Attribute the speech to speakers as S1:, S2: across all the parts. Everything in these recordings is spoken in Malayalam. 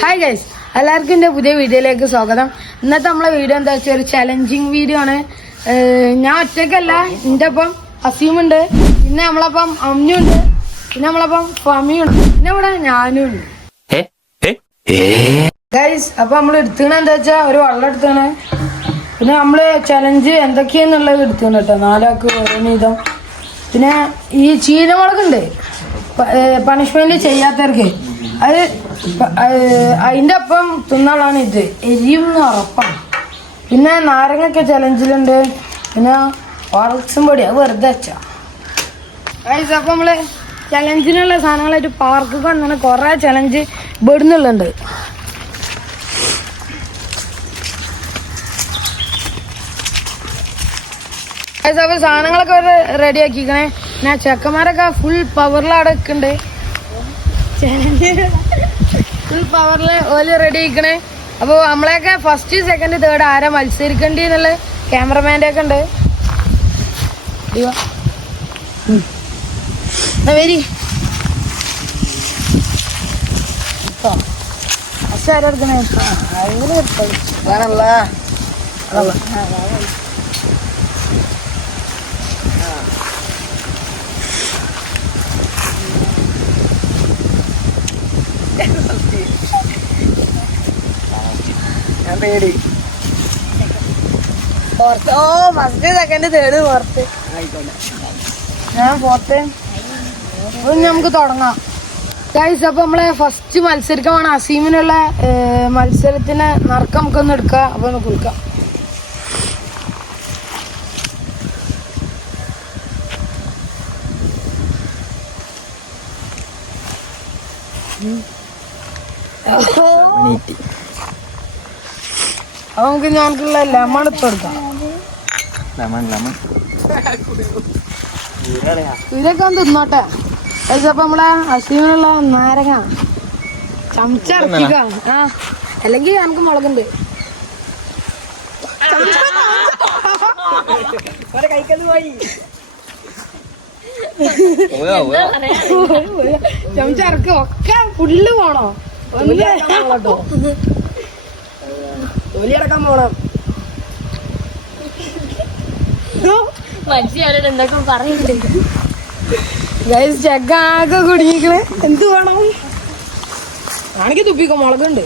S1: ഹായ് ഗൈസ് എല്ലാവർക്കും എന്റെ പുതിയ വീഡിയോയിലേക്ക് സ്വാഗതം. ഇന്നത്തെ നമ്മളെ വീഡിയോ എന്താ വെച്ചാൽ ഒരു ചലഞ്ചിങ് വീഡിയോ ആണ്. ഞാൻ ഒറ്റയ്ക്കല്ല എന്റെ ഒപ്പം അസീമുണ്ട് പിന്നെ നമ്മളപ്പം അമ്മയുണ്ട് പിന്നെ നമ്മളപ്പം ഫമിയുണ്ട് പിന്നെ ഇവിടെ ഞാനും ഉണ്ട്. ഗൈസ് അപ്പൊ നമ്മൾ എടുത്തണ എന്താ വെച്ചാൽ ഒരു വെള്ളം എടുത്താണ്. പിന്നെ നമ്മൾ ചലഞ്ച് എന്തൊക്കെയാന്നുള്ളത് എടുത്താണ് കേട്ടോ നാലാക്ക് ഓരോ വീതം പിന്നെ ഈ ചീനമുളകുണ്ട്. പണിഷ്മെന്റ് ചെയ്യാത്തവർക്ക്. അത് അതിന്റെ ഒപ്പം തിന്നാളാണ് ഇത്. എരിയും ഉറപ്പാണ്. പിന്നെ നാരങ്ങൊക്കെ ചലഞ്ചിലുണ്ട് പിന്നെ ഓറക്സും പൊടി അത് വെറുതെ വെച്ചാ. അപ്പൊ ചലഞ്ചിനുള്ള സാധനങ്ങളായിട്ട് പാർക്ക് വന്നാണ്. കൊറേ ചലഞ്ച് ഇവിടുന്നുള്ളുണ്ട്. സാധനങ്ങളൊക്കെ സാധനങ്ങളൊക്കെ റെഡി ആക്കിക്കണേ. ഞാൻ ചെക്കന്മാരൊക്കെ ഫുൾ ഉണ്ട് നിൽക്കുന്നുണ്ട് ഫുൾ പവറിൽ ഓൽ റെഡി ആയിക്കണേ. അപ്പോൾ നമ്മളെയൊക്കെ ഫസ്റ്റ് സെക്കൻഡ് തേർഡ് ആരാ മത്സരിക്കേണ്ടി എന്നുള്ള ക്യാമറമാന്റെ ഒക്കെ ഉണ്ട്. വരി. ഫസ്റ്റ് ആരാ എടുക്കണേ? ആ, അങ്ങനെ. വേണല്ല
S2: ഞാൻ പേടി.
S1: പുറത്ത്. ഓ ഫസ്റ്റ് സെക്കൻഡ് തേർഡ് പുറത്ത്. ഞാൻ പുറത്ത് നമുക്ക് തുടങ്ങാം. ഗൈസ് അപ്പൊ നമ്മളെ ഫസ്റ്റ് മത്സരിക്കാൻ വേണം അസീമിനുള്ള മത്സരത്തിന് നറുക്കം നമുക്കൊന്ന് എടുക്കാം. അപ്പൊ നമുക്ക് കൊടുക്കാം. അപ്പൊ നമുക്ക് ഞങ്ങൾക്കുള്ള ലെമൺ ഇട്ട് കൊടുക്കാം.
S2: ലെമൺ ലെമൺ
S1: ഇതൊക്കെ തിന്നോട്ടെ. ഗൈസ് നമ്മളെ അസീമിനുള്ള നാരങ്ങ. ചമച്ച ആ. അല്ലെങ്കിൽ നമുക്ക് മുളകുണ്ട്. ചമച്ച ഇറക്ക്. ഒക്കെ ഫുള്ള് പോണോ? ഒന്നില്ലേ
S2: കേട്ടോ. തൊലി അടക്കാൻ പോണം
S3: മനസ്സിലായിട്ട് എന്തൊക്കെ പറയുന്നുണ്ട്?
S1: ഗൈസ് എന്ത് വേണം? ആണെങ്കിൽ തുപ്പിക്കോ മുളകുണ്ട്.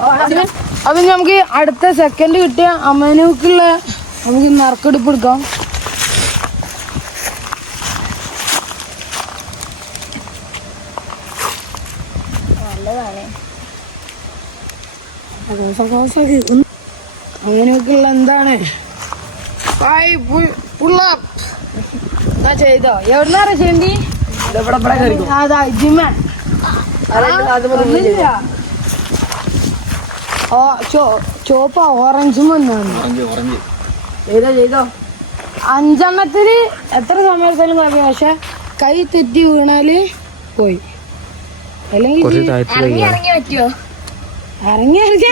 S1: അപ്പൊ ഇനി നമുക്ക് അടുത്ത സെക്കൻഡ് കിട്ടിയ അമ്മനൂക്കുള്ള നമുക്ക് നറുക്കെടുപ്പ് എടുക്കാം. അങ്ങനെയൊക്കെയുള്ള എന്താണ്? ചെയ്തോ? എവിടുന്നാ ചെയ്യണ്ടി
S2: കയറിക്കോ.
S1: അതാ ജിമ്മ
S2: അതെങ്കിൽ അത് മതി നീ ചെയ്തോ.
S1: ഓ ചോ ചോപ്പ ഓറഞ്ചും വന്നാണ്.
S2: ചെയ്തോ ചെയ്തോ.
S1: അഞ്ചെണ്ണത്തിൽ എത്ര സമയത്താലും കുഴപ്പമില്ല. പക്ഷെ കൈ തെറ്റി വീണാൽ പോയി. അല്ലെങ്കിൽ
S3: ഇറങ്ങി ഇറങ്ങി പറ്റുമോ
S1: ഇറങ്ങി ഇറങ്ങി.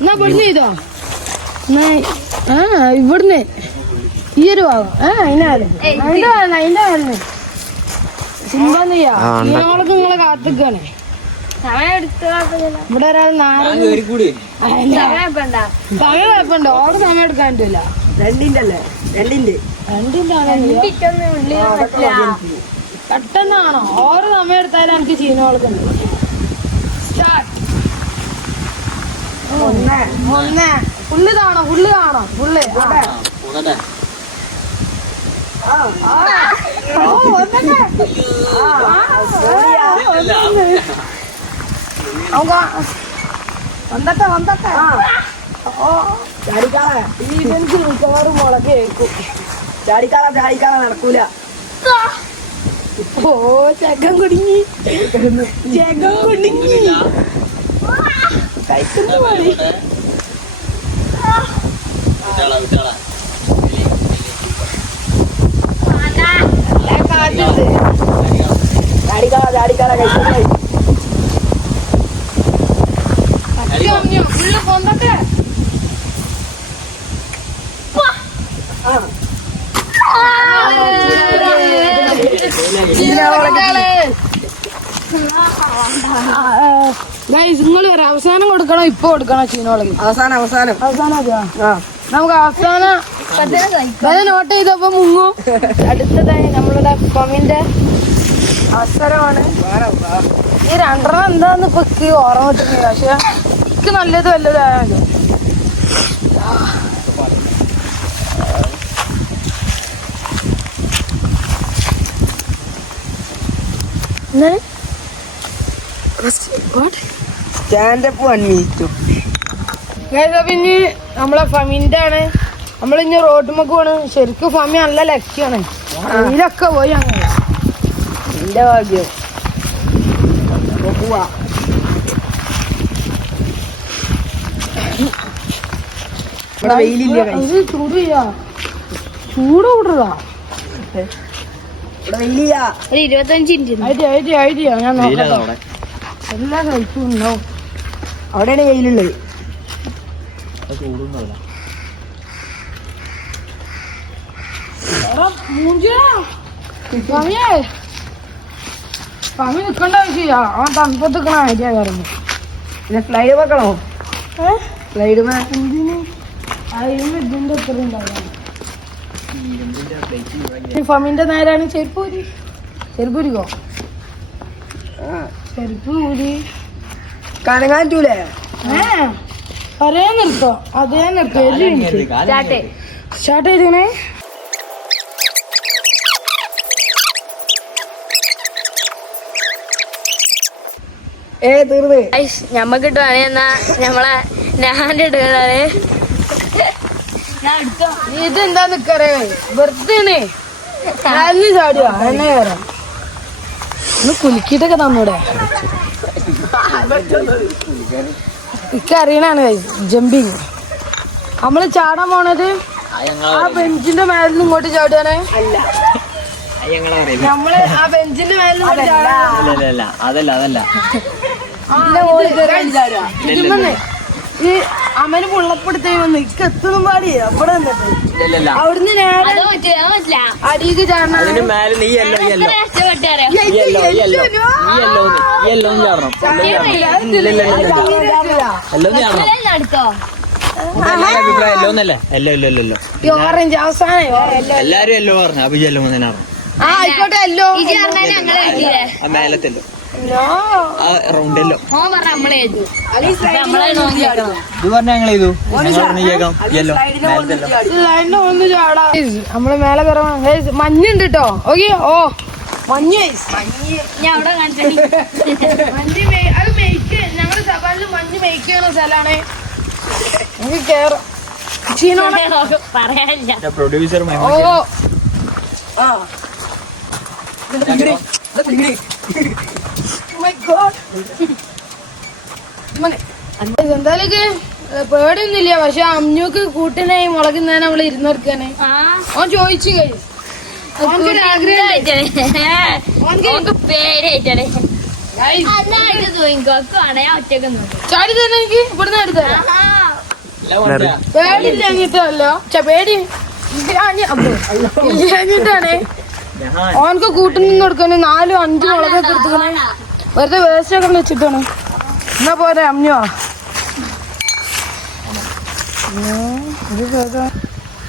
S1: എന്നാ ഇവിടുന്ന് ചെയ്തോ? എന്നാ ആ ഇവിടുന്ന്. ഈ ഒരു ഭാഗം. ആ അതിനാലും അതിന്റെ അതിന്റെ വേണം സിംബന്ന് ചെയ്യാ. ഞങ്ങൾക്ക് നിങ്ങളെ കാത്തിക്കാണ്. ഇവിടെ ഒരാൾ
S3: സമയം
S1: കുഴപ്പമുണ്ട്? ഓടെ സമയം എടുക്കാൻ പറ്റില്ല
S2: രണ്ടിന്റെ അല്ലേ രണ്ടിന്റെ
S1: രണ്ടിന്റെ
S3: പറ്റില്ല.
S1: പെട്ടെന്നാണോ? ഓരോ സമയം എടുത്താലും എനിക്ക് ചീനോളക്കുണ്ട് ഒന്ന്. ഒന്ന്. ഫുള്ള് കാണോ ഫുള്ള് കാണോ ഫുള്ള് വന്നട്ടെ വന്നട്ടെ. ഓ.
S2: ചാടിക്കാള.
S1: ഈ ഇവൻക്ക് മിക്കവാറും മുളക് കേൾക്കും
S2: ചാടിക്കാള ചാടിക്കാള നടക്കൂല.
S1: ഓ ചകം കുടുങ്ങി. ചകം കുടുങ്ങി. കഴിക്കുന്ന കാറ്റുണ്ട്
S2: ചാടിക്കാള. ചാടിക്കാള കഴിക്കുന്നു
S3: പോ
S1: നിങ്ങൾ വരാം. അവസാനം കൊടുക്കണോ? ഇപ്പൊ കൊടുക്കണോ ചീനോളകി
S2: അവസാനം അവസാനം.
S1: അവസാനം അതെയോ? നമുക്ക് അവസാനം നോട്ട് ചെയ്തപ്പോ മുങ്ങു. അടുത്തതായി നമ്മളുടെ കൊമിന്റെ അവസരമാണ്. ഈ രണ്ടെണ്ണം എന്താന്ന് ഇപ്പൊ ഓർമ്മ കിട്ടുന്നില്ല. പക്ഷെ എനിക്ക് നല്ലത് വല്ലതായാലും. പിന്നെ നമ്മളെ ഫമിന്റെ ആണ്. നമ്മളിഞ്ഞ് റോഡുമൊക്കെ പോണ് ശരിക്കും ഫമി നല്ല ലക്കിയാണ്. ഇതിലൊക്കെ പോയി അങ്ങനെ
S2: എന്റെ ഭാഗ്യം? പോവാ. ഇവിടെ വെയിലില്ല കൈ
S1: ഇത് ചൂട് ചെയ്യാ. ചൂട് കൂട്ടതാ
S2: ഇവിടെ വെയിലില്ല.
S3: ഒരു ഇരുപത്തഞ്ച് മിനിറ്റ്
S1: ഐഡിയ ഐഡിയ ഐഡിയ ഞാൻ നോക്കട്ടെ. എല്ലാം കഴിച്ചു ഉണ്ടാവും
S2: അവിടെയാണ് വെയിലുള്ളത്.
S1: ആവശ്യമില്ല അവൻ തണുപ്പത്ത് ഐഡിയ
S2: പിന്നെ സ്ലൈഡ് വെക്കണോ? സ്ലൈഡ്
S1: മാറ്റുന്നതിന് അതിന് ഇതിന്റെ എത്ര ഉണ്ടാവും. ഫമിന്റെ നേരാണ് ചെരുപ്പ് ഊരി ചെരുപ്പ് ഊരിക്കോ ചെരുപ്പ് ഊരി
S2: കനകാറ്റൂലേ
S1: ഏ ഒരേ നിർത്തോ. അതേ നിർത്തോ.
S3: സ്റ്റാർട്ട്
S1: സ്റ്റാർട്ട് ചെയ്തേ
S2: ഏ തീർന്ന്.
S3: ഞമ്മക്ക് ഇട്ടുവാണേ എന്നാ ഞമ്മളെ ഇടുകയാണ് ഞാൻ എടുത്തോ
S1: ഇത് എന്താ നിക്കറേ വെറുതെ എന്നെ കയറാം ഒന്ന് കുലുക്കിട്ടൊക്കെ തന്നൂടെ. ഇക്ക അറിയണാണ് ജമ്പിങ് നമ്മൾ ചാടാൻ പോണത് ആ ബെഞ്ചിന്റെ മേലിൽ നിന്ന് ഇങ്ങോട്ട് ചാടുകയാണ്
S2: അല്ല
S1: നമ്മൾ ആ ബെഞ്ചിന്റെ മേലിൽ
S4: അതല്ല അതല്ല
S1: ഈ അമന് പുള്ളപ്പെടുത്തേ നിക്ക് ഇക്ക് എത്തുന്നും പാടി അവിടെ നിന്നിട്ട്.
S4: ഇല്ലല്ല
S1: അവിടുന്ന് നേരെ ചാടണം
S4: അതിന് മേലെ നീ ഈ ചാടണം. ചാടണം. അഭിപ്രായം എന്നല്ലേ
S1: ഓറഞ്ച് അവസാനം
S4: എല്ലാരും എല്ലോ പറഞ്ഞു അപ്പൊ എല്ലോ
S1: ആ ആയിക്കോട്ടെ
S4: എല്ലോ മേലത്തെല്ലോ ആ
S3: നമ്മളെ
S1: മേലെ കറങ്ങ മഞ്ഞുണ്ട് കേട്ടോ ഓക്കെ ഓ. മഞ്ഞ്.
S3: ഞാൻ അവിടെ
S1: മഞ്ഞ് അത് മെയ്ക്ക്. മഞ്ഞ് മെയ്ക്ക് ചെയ്യുന്ന സ്ഥലാണ് നമുക്ക് കേറാം ചീനോടെ
S3: പറയാനില്ല.
S4: Producer
S1: oh. my God. മനെ. എന്തായാലും പേടിയൊന്നുമില്ല. പക്ഷെ അമ്മൂക്ക് കൂട്ടിനായി മുളകുന്ന അവൾ ഇരുന്നെടുക്കാന്
S3: ആ.
S1: ഓൻ ചോദിച്ചു ചാടി തന്നെ എനിക്ക് ഇവിടുന്ന് എടുത്തരാം പേടില്ല എന്നിട്ടല്ലോ ചെ പേടി. ഇല്ലാഞ്ഞിട്ടാണ് ഓനക്ക് കൂട്ടുനിന്ന് കൊടുക്കാന് നാലും അഞ്ചും മുളകൊക്കെ എടുത്തുക്കണേ. വെറുതെ വേസ്റ്റ് ഒക്കെ വെച്ചിട്ടാണ്. എന്നാ പോരെ അമ്മയോ?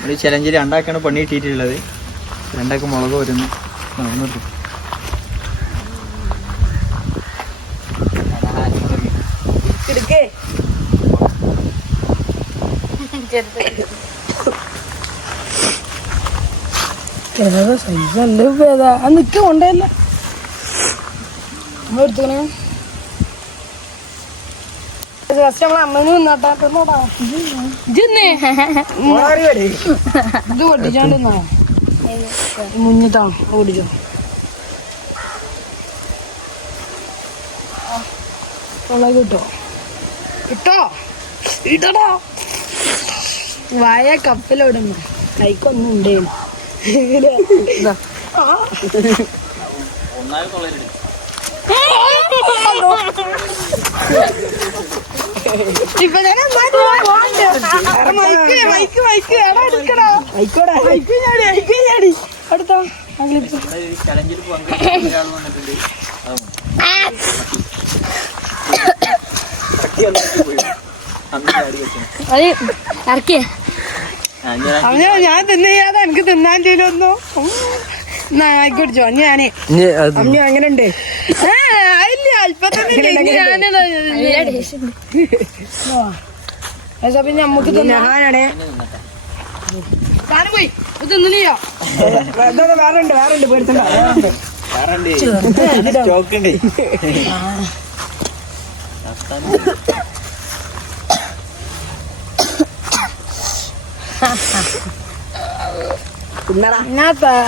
S4: ഒരു ചലഞ്ച് രണ്ടാക്കാണ് പണി കിട്ടിയിട്ടുള്ളത്. രണ്ടാക്ക് മുളക് വരുന്നു. നടന്നിട്ടു
S2: എടുക്കേ
S1: ഏതാ സൈസ് അല്ലേ ഏതാ ആ നിക്ക കൊണ്ടല്ല നമ്മൾ അമ്മന് ഇത് പൊട്ടിച്ചോണ്ടിരുന്നോ മുന്നിട്ടാ ഓടിച്ചോ മുളക് കിട്ടോ കിട്ടോ ഇടടാ. വായ കപ്പലോടുന്നു കൈക്കൊന്നും ഉണ്ടേനു. ഇപ്പൊ ഞാൻ മൈക്ക് മൈക്ക് മൈക്ക്. എടാ എടുക്കടാ. മൈക്ക് ഞാടി ഞാടി. അടുത്ത
S4: ഞാൻ
S1: അവന് ഞാൻ തിന്നാതെ എനിക്ക് തിന്നാൻ ചെയ്യലൊന്നു ആയിക്കോട്ടെ പിടിച്ചോ ഞാനേ
S2: അമ്മ അങ്ങനെ ഉണ്ട്
S1: ഇല്ല ഇപ്പൊ തന്നെ ഇല്ല. ഞാനതാ പക്ഷെ പിന്നെ നമുക്ക് തിന്നാൻ
S2: ഞാനാണേ.
S1: താനും പോയി. ഇത്
S2: വേറെ ഉണ്ട് വേറെ ഉണ്ട് പേടിച്ചണ്ട.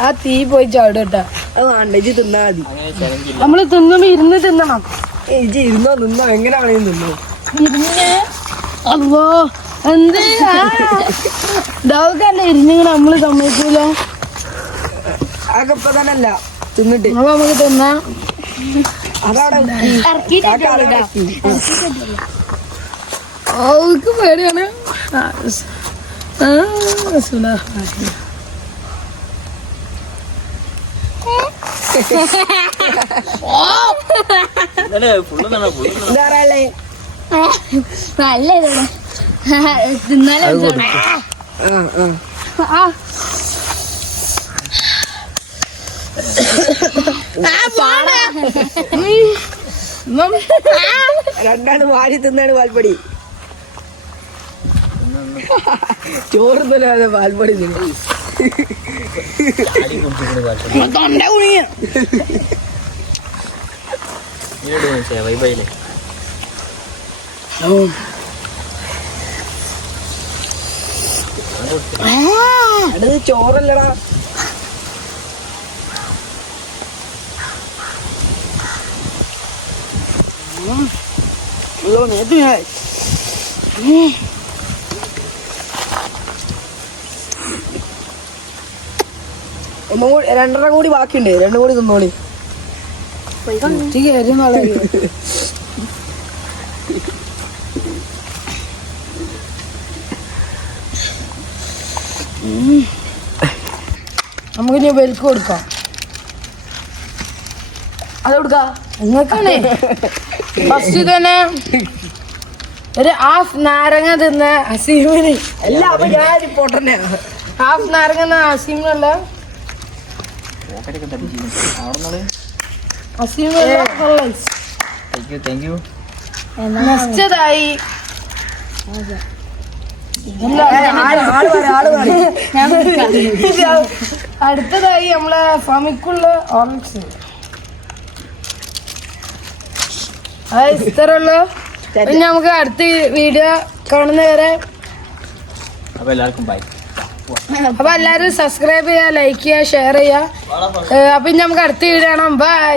S1: ആ തീ പോയി ചാടട്ടാ
S2: അത് വേണ്ട ഇജ്ജ് തിന്നാ മതി.
S1: നമ്മൾ തിന്നുമ്പോ ഇരുന്ന് തിന്നണം.
S2: ഇജ്ജ് ഇരുന്നോ നിന്നോ എങ്ങനെ വേണേലും തിന്നോ
S1: ഇരുന്ന് അല്ലോ എന്ത്? ഡൗക്കല്ല ഇരുന്നിങ്ങനെ നമ്മൾ സമ്മതിക്കൂല?
S2: അതൊക്കെ ഇപ്പൊ തന്നെ അല്ല തിന്നിട്ട്.
S1: അപ്പൊ നമുക്ക് തിന്നാ. അവർക്ക് പേടിയാണ്. ആ, സ്- ആ, സുനാ.
S4: ഇതാണ് ഫുള്ള് തന്നെ ഫുള്ള്
S2: ഇതാരല്ലേ
S3: നല്ല തിന്നാലും.
S2: രണ്ടാണ് വാരി തിന്നാണ് പാൽപ്പൊടി. ചോറ് തിന്നാതെ പാൽപ്പൊടി തിന്നു.
S4: അടി കുടിച്ചിട്ട് പാട്ട്
S1: തൊണ്ട കുടുങ്ങിയ
S4: ഈരോട് വൈബൈയില്ലേ
S2: അത് ചോറല്ലടാ
S1: അയ്യോ നേരത്തെ
S2: ഒന്നും കൂടി രണ്ടെണ്ണം കൂടി ബാക്കിയുണ്ട്. രണ്ടും കൂടി തിന്നോളി.
S1: നമുക്ക് ഇനി വെൽക്ക് കൊടുക്കാം.
S2: അത് കൊടുക്കാം?
S1: നിങ്ങൾക്കാണേ. ഫസ്റ്റ് തന്നെ ഒരു ഹാഫ് നാരങ്ങ തിന്ന അസീമിന്.
S2: എല്ലാം ഞാൻ പൊട്ടനെ
S1: ഹാഫ് നാരങ്ങ അസീമിനല്ല
S4: പോക്കറ്റൊക്കെ തടിച്ചു അവിടെ താങ്ക് യു താങ്ക് യു
S1: അടുത്തതായി നമ്മളെ ഫമിക്കുള്ള ഓറൻസ് ഇത്രല്ലോ നമുക്ക് അടുത്ത വീഡിയോ കാണുന്നവരെ
S4: അപ്പൊ എല്ലാവർക്കും ബൈ
S1: അപ്പൊ എല്ലാരും സബ്സ്ക്രൈബ് ചെയ്യുക ലൈക്ക് ചെയ്യുക ഷെയർ ചെയ്യുക. അപ്പൊ ഇനി നമുക്ക് അടുത്ത വീഡിയോ കാണാം. ബൈ